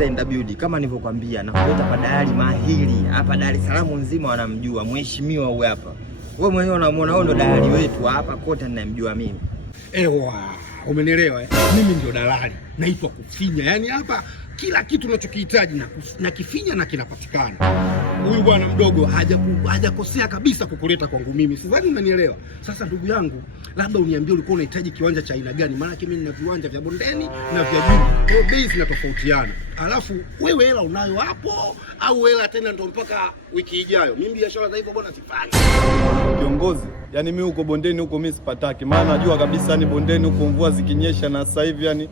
Sikiliza Indabudi, kama nilivyokuambia na kuleta kwa dalali mahiri hapa Dar es Salaam nzima wanamjua mheshimiwa huyu hapa. Wewe mwenyewe unamwona huyo ndo dalali wetu hapa kote ninamjua mimi. Ewa, umenielewa eh? Mimi ndio dalali. Naitwa Kufinya. Yaani hapa kila kitu unachokihitaji na kifinya na kinapatikana. Huyu bwana mdogo hajakosea kabisa kukuleta kwangu mimi. Sidhani unanielewa. Sasa ndugu yangu, labda uniambie ulikuwa unahitaji kiwanja cha aina gani? Maana mimi nina viwanja vya bondeni na vya juu. Kwa bei zinatofautiana. Alafu wewe hela unayo hapo au hela tena ndio mpaka wiki ijayo? Mimi biashara za hivyo bwana sifanyi. Kiongozi, yani mimi huko bondeni huko mimi sipataki. Maana najua kabisa ni bondeni huko mvua zikinyesha na sasa hivi yani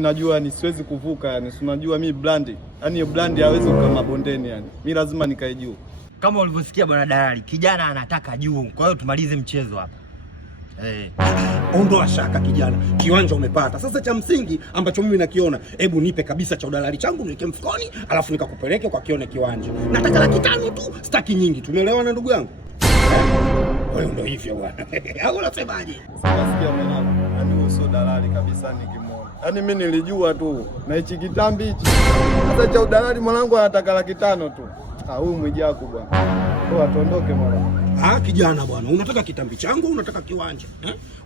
najua ni siwezi kuvuka yani. Unajua mimi blandi. Yani blandi hawezi kama bondeni yani. Mimi lazima nikae juu. Kama ulivyosikia bwana dalali, kijana anataka juu. Kwa hiyo tumalize mchezo hapa. Ondoa shaka kijana. Kiwanja umepata. Sasa cha msingi ambacho mimi nakiona, hebu nipe kabisa cha udalali changu niweke mfukoni, alafu nikakupeleke kwa kione kiwanja. Nataka 500 tu, sitaki nyingi. Tumeelewana ndugu yangu? Wewe ndio hivyo bwana. Au unasemaje? Sikia mwanangu. Yani wewe sio dalali kabisa nikimwona. Yani mimi nilijua tu na hichi kitambi hichi. Hata cha udalali mwanangu anataka 500 tu. Huyu Mwijaku bwana. Kwa tuondoke mwanangu. Kijana bwana, unataka kitambi changu au unataka kiwanja?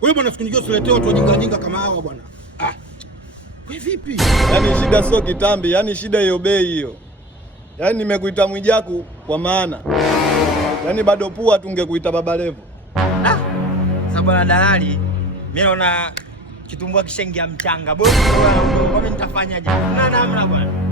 Wewe bwana sikunijua usiletee watu wajinga kama hawa bwana. Wewe vipi? Yani shida sio kitambi, yani shida hiyo bei hiyo. Yani nimekuita Mwijaku kwa maana. Yani bado pua tungekuita Baba Levo. Sasa bwana dalali, mimi naona kitumbua kishengia mchanga. Bwana, mimi nitafanyaje? Na namna bwana.